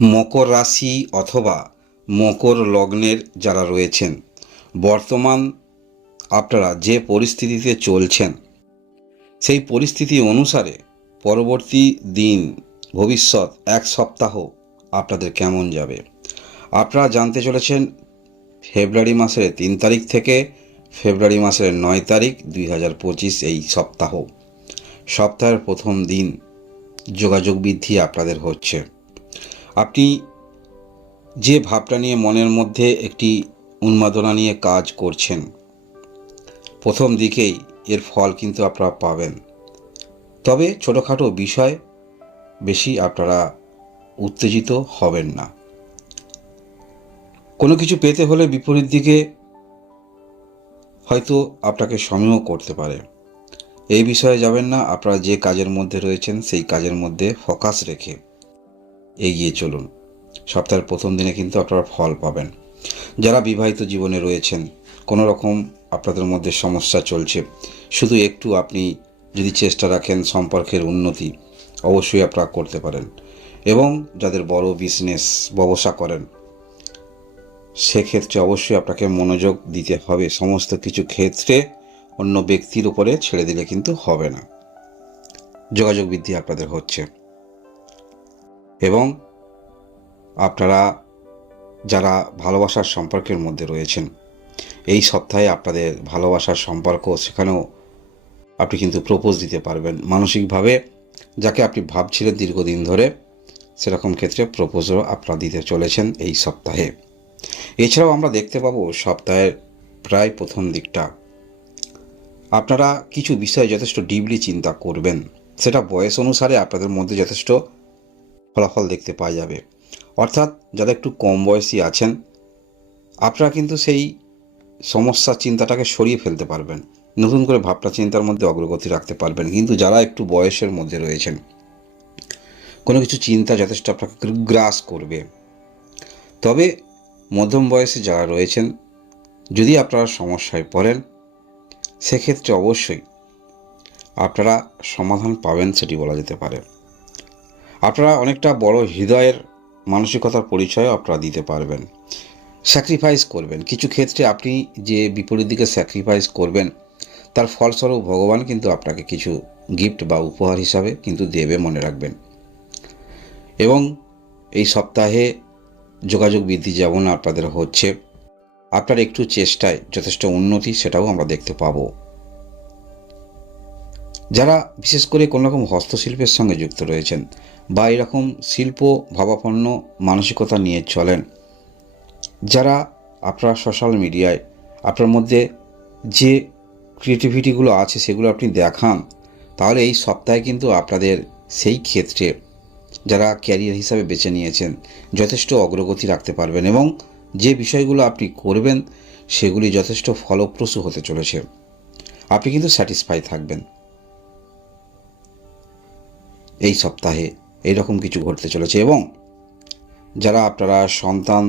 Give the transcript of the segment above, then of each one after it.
মকর রাশি অথবা মকর লগ্নের যারা রয়েছেন, বর্তমান আপনারা যে পরিস্থিতিতে চলছেন সেই পরিস্থিতি অনুসারে পরবর্তী দিন, ভবিষ্যৎ এক সপ্তাহ আপনাদের কেমন যাবে আপনারা জানতে চলেছেন। ফেব্রুয়ারি মাসের 3 তারিখ থেকে ফেব্রুয়ারি মাসের 9 তারিখ 2025 এই সপ্তাহের প্রথম দিন যোগাযোগ বৃদ্ধি আপনাদের হচ্ছে। আপনি যে ভাবটা নিয়ে মনের মধ্যে একটি উন্মাদনা নিয়ে কাজ করছেন, প্রথম দিকেই এর ফল কিন্তু আপনারা পাবেন। তবে ছোটোখাটো বিষয় বেশি আপনারা উত্তেজিত হবেন না। কোনো কিছু পেতে হলে বিপরীত দিকে হয়তো আপনাকে সমীহ করতে পারে, এই বিষয়ে যাবেন না। আপনারা যে কাজের মধ্যে রয়েছেন সেই কাজের মধ্যে ফোকাস রেখে এগিয়ে চলুন। সপ্তাহের প্রথম দিনে কিন্তু আপনারা ফল পাবেন। যারা বিবাহিত জীবনে রয়েছেন, কোনো রকম আপনাদের মধ্যে সমস্যা চলছে, শুধু একটু আপনি যদি চেষ্টা রাখেন সম্পর্কের উন্নতি অবশ্যই আপনারা করতে পারেন। এবং যাদের বড় বিজনেস ব্যবসা করেন, সেক্ষেত্রে অবশ্যই আপনাকে মনোযোগ দিতে হবে। সমস্ত কিছু ক্ষেত্রে অন্য ব্যক্তির উপরে ছেড়ে দিলে কিন্তু হবে না। যোগাযোগ বৃদ্ধি আপনাদের হচ্ছে এবং আপনারা যারা ভালোবাসার সম্পর্কের মধ্যে রয়েছেন, এই সপ্তাহে আপনাদের ভালোবাসার সম্পর্ক, সেখানেও আপনি কিন্তু প্রপোজ দিতে পারবেন মানসিকভাবে। যাকে আপনি ভাবছিলেন দীর্ঘদিন ধরে, সেরকম ক্ষেত্রে প্রপোজও আপনারা দিতে চলেছেন এই সপ্তাহে। এছাড়াও আমরা দেখতে পাবো সপ্তাহের প্রায় প্রথম দিকটা আপনারা কিছু বিষয়ে যথেষ্ট ডিপলি চিন্তা করবেন। সেটা বয়স অনুসারে আপনাদের মধ্যে যথেষ্ট ফলাফল দেখতে পাওয়া যাবে। অর্থাৎ যারা একটু কম বয়সী আছেন, আপনারা কিন্তু সেই সমস্যা চিন্তাটাকে সরিয়ে ফেলতে পারবেন, নতুন করে ভাবনা চিন্তার মধ্যে অগ্রগতি রাখতে পারবেন। কিন্তু যারা একটু বয়সের মধ্যে রয়েছেন, কোনো কিছু চিন্তা যথেষ্ট আপনাকে গ্রাস করবে। তবে মধ্যম বয়সে যারা রয়েছেন, যদি আপনারা সমস্যায় পড়েন, সেক্ষেত্রে অবশ্যই আপনারা সমাধান পাবেন, সেটি বলা যেতে পারে। আপনারা অনেকটা বড় হৃদয়ের মানসিকতার পরিচয়ও আপনারা দিতে পারবেন। স্যাক্রিফাইস করবেন কিছু ক্ষেত্রে। আপনি যে বিপরীত দিকে স্যাক্রিফাইস করবেন, তার ফলস্বরূপ ভগবান কিন্তু আপনাকে কিছু গিফট বা উপহার হিসাবে কিন্তু দেবে, মনে রাখবেন। এবং এই সপ্তাহে যোগাযোগ বৃদ্ধি যেমন আপনাদের হচ্ছে, আপনার একটু চেষ্টায় যথেষ্ট উন্নতি সেটাও আমরা দেখতে পাব। যারা বিশেষ করে কোনো রকম হস্তশিল্পের সঙ্গে যুক্ত রয়েছেন বা এরকম শিল্প ভাবাপন্ন মানসিকতা নিয়ে চলেন, যারা আপনার সোশ্যাল মিডিয়ায় আপনার মধ্যে যে ক্রিয়েটিভিটিগুলো আছে সেগুলো আপনি দেখান, তাহলে এই সপ্তাহে কিন্তু আপনাদের সেই ক্ষেত্রে যারা ক্যারিয়ার হিসাবে বেছে নিয়েছেন যথেষ্ট অগ্রগতি রাখতে পারবেন এবং যে বিষয়গুলো আপনি করবেন সেগুলি যথেষ্ট ফলপ্রসূ হতে চলেছে। আপনি কিন্তু স্যাটিসফাই থাকবেন। এই সপ্তাহে এইরকম কিছু ঘটতে চলেছে। এবং যারা আপনারা সন্তান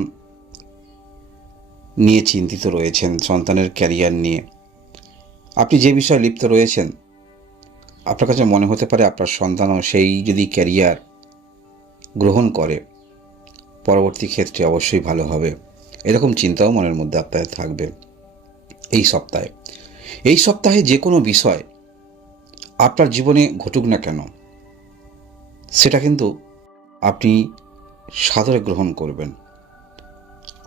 নিয়ে চিন্তিত রয়েছেন, সন্তানের ক্যারিয়ার নিয়ে আপনি যে বিষয়ে লিপ্ত রয়েছেন, আপনার কাছে মনে হতে পারে আপনার সন্তানও সেই যদি ক্যারিয়ার গ্রহণ করে, পরবর্তী ক্ষেত্রে অবশ্যই ভালো হবে, এরকম চিন্তাও মনের মধ্যে আপনাদের থাকবে। এই সপ্তাহে যে কোনো বিষয় আপনার জীবনে ঘটুক না কেন, সেটা কিন্তু আপনি সাদরে গ্রহণ করবেন।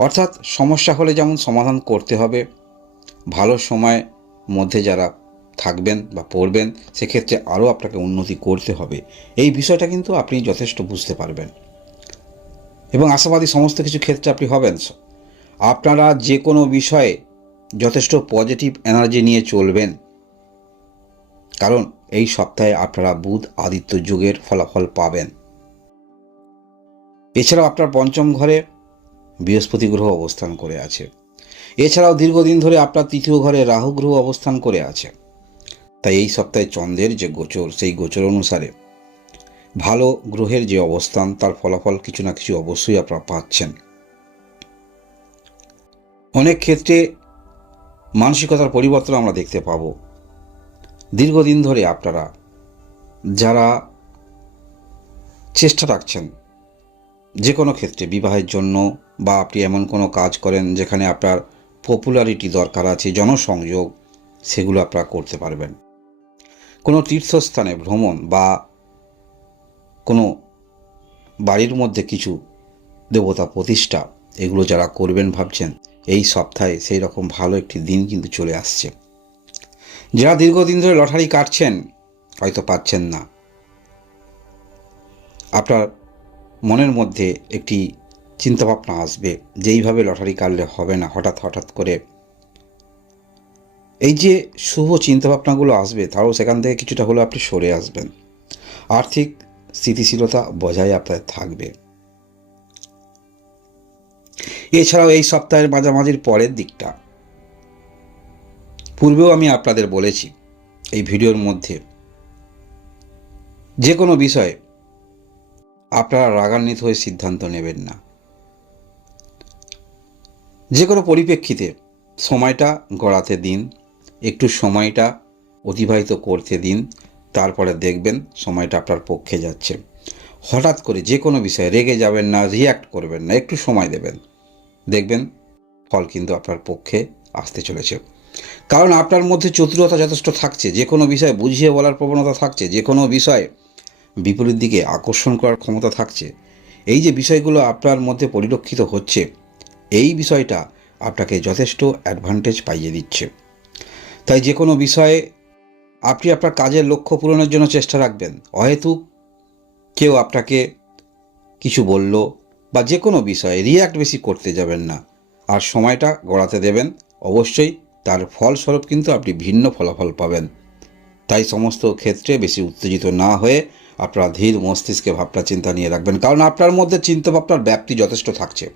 অর্থাৎ সমস্যা হলে যেমন সমাধান করতে হবে, ভালো সময় মধ্যে যারা থাকবেন বা পড়বেন, সেক্ষেত্রে আরও আপনাকে উন্নতি করতে হবে, এই বিষয়টা কিন্তু আপনি যথেষ্ট বুঝতে পারবেন এবং আশাবাদী সমস্ত কিছু ক্ষেত্রে আপনি হবেন। আপনারা যে কোনো বিষয়ে যথেষ্ট পজিটিভ এনার্জি নিয়ে চলবেন, কারণ এই সপ্তাহে আপনারা বুধ আদিত্য যোগের ফলাফল পাবেন। এছাড়াও আপনার পঞ্চম ঘরে বৃহস্পতি গ্রহ অবস্থান করে আছে। এছাড়াও দীর্ঘদিন ধরে আপনার তৃতীয় ঘরে রাহু গ্রহ অবস্থান করে আছে। তাই এই সপ্তাহে চন্দ্রের যে গোচর, সেই গোচর অনুসারে ভালো গ্রহের যে অবস্থান, তার ফলাফল কিছু না কিছু অবশ্যই আপনারা পাচ্ছেন। অনেক ক্ষেত্রে মানসিকতার পরিবর্তন আমরা দেখতে পাব। দীর্ঘদিন ধরে আপনারা যারা চেষ্টা রাখছেন যে কোনো ক্ষেত্রে বিবাহের জন্য বা আপনি এমন কোনো কাজ করেন যেখানে আপনার পপুলারিটি দরকার আছে, জনসংযোগ, সেগুলো আপনারা করতে পারবেন। কোনো তীর্থস্থানে ভ্রমণ বা কোনো বাড়ির মধ্যে কিছু দেবতা প্রতিষ্ঠা, এগুলো যারা করবেন ভাবছেন, এই সপ্তাহে সেই রকম ভালো একটি দিন কিন্তু চলে আসছে। যারা দীর্ঘদিন ধরে লটারি কাটছেন, হয়তো পাচ্ছেন না, আপনার মনের মধ্যে একটি চিন্তাভাবনা আসবে যে এইভাবে লটারি কাটলে হবে না। হঠাৎ করে এই যে শুভ চিন্তাভাবনাগুলো আসবে, তাও সেখান থেকে কিছুটা হলেও আপনি সরে আসবেন। আর্থিক স্থিতিশীলতা বজায় আপনার থাকবে। এছাড়াও এই সপ্তাহের মাঝামাঝির পরের দিকটা, পূর্বেও আমি আপনাদের বলেছি এই ভিডিওর মধ্যে, যে কোনো বিষয়ে আপনারা রাগান্বিত হয়ে সিদ্ধান্ত নেবেন না। যে কোনো পরিপ্রেক্ষিতে সময়টা গড়াতে দিন, একটু সময়টা অতিবাহিত করতে দিন, তারপরে দেখবেন সময়টা আপনার পক্ষে যাচ্ছে। হঠাৎ করে যে কোনো বিষয়ে রেগে যাবেন না, রিয়্যাক্ট করবেন না, একটু সময় দেবেন, দেখবেন ফল কিন্তু আপনার পক্ষে আসতে চলেছে। কারণ আপনার মধ্যে চতুরতা যথেষ্ট থাকছে, যে কোনো বিষয়ে বুঝিয়ে বলার প্রবণতা থাকছে, যে কোনো বিষয়ে বিপরীত দিকে আকর্ষণ করার ক্ষমতা থাকছে। এই যে বিষয়গুলো আপনার মধ্যে পরিলক্ষিত হচ্ছে, এই বিষয়টা আপনাকে যথেষ্ট অ্যাডভান্টেজ পাইয়ে দিচ্ছে। তাই যে কোনো বিষয়ে আপনি আপনার কাজের লক্ষ্য পূরণের জন্য চেষ্টা রাখবেন। অহেতুক কেউ আপনাকে কিছু বলল বা যে কোনো বিষয়ে রিয়্যাক্ট বেশি করতে যাবেন না, আর সময়টা গড়াতে দেবেন। অবশ্যই তার ফলস্বরূপ কিন্তু আপনি ভিন্ন ফলাফল পাবেন। তাই সমস্ত ক্ষেত্রে বেশি উত্তেজিত না হয়ে আপনারা ধীর মস্তিষ্কে ভাবনা চিন্তা নিয়ে রাখবেন, কারণ আপনার মধ্যে চিন্তাভাবনার ব্যাপ্তি যথেষ্ট থাকছে।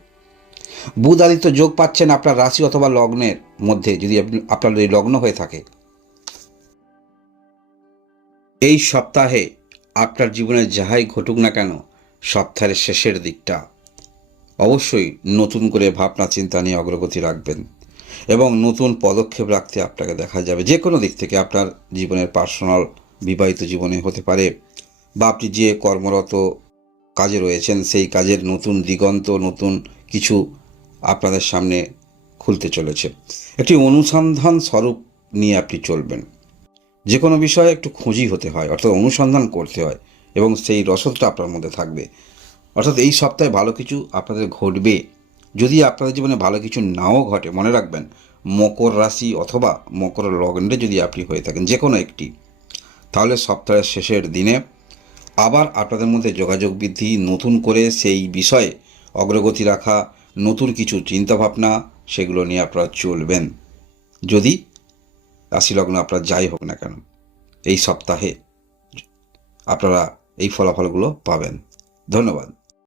বুধ আদিত্য যোগ পাচ্ছেন আপনার রাশি অথবা লগ্নের মধ্যে, যদি আপনার এই লগ্ন হয়ে থাকে। এই সপ্তাহে আপনার জীবনে যাহাই ঘটুক না কেন, সপ্তাহের শেষের দিকটা অবশ্যই নতুন করে ভাবনা চিন্তা নিয়ে অগ্রগতি রাখবেন এবং নতুন পদক্ষেপ রাখতে আপনাকে দেখা যাবে। যে কোনো দিক থেকে আপনার জীবনের পার্সোনাল, বিবাহিত জীবনে হতে পারে, বা আপনি যে কর্মরত কাজে রয়েছেন সেই কাজের নতুন দিগন্ত, নতুন কিছু আপনাদের সামনে খুলতে চলেছে। একটি অনুসন্ধান স্বরূপ নিয়ে আপনি চলবেন। যে কোনো বিষয়ে একটু খুঁজি হতে হয়, অর্থাৎ অনুসন্ধান করতে হয়, এবং সেই রসদটা আপনার মধ্যে থাকবে। অর্থাৎ এই সপ্তাহে ভালো কিছু আপনাদের ঘটবে। যদি আপনাদের জীবনে ভালো কিছু নাও ঘটে, মনে রাখবেন মকর রাশি অথবা মকর লগ্নে যদি আপনি হয়ে থাকেন যে কোনো একটি, তাহলে সপ্তাহের শেষের দিনে আবার আপনাদের মধ্যে যোগাযোগ বৃদ্ধি, নতুন করে সেই বিষয়ে অগ্রগতি রাখা, নতুন কিছু চিন্তাভাবনা, সেগুলো নিয়ে আপনারা চলবেন। যদি রাশিলগ্ন আপনার যাই হোক না কেন, এই সপ্তাহে আপনারা এই ফলাফলগুলো পাবেন। ধন্যবাদ।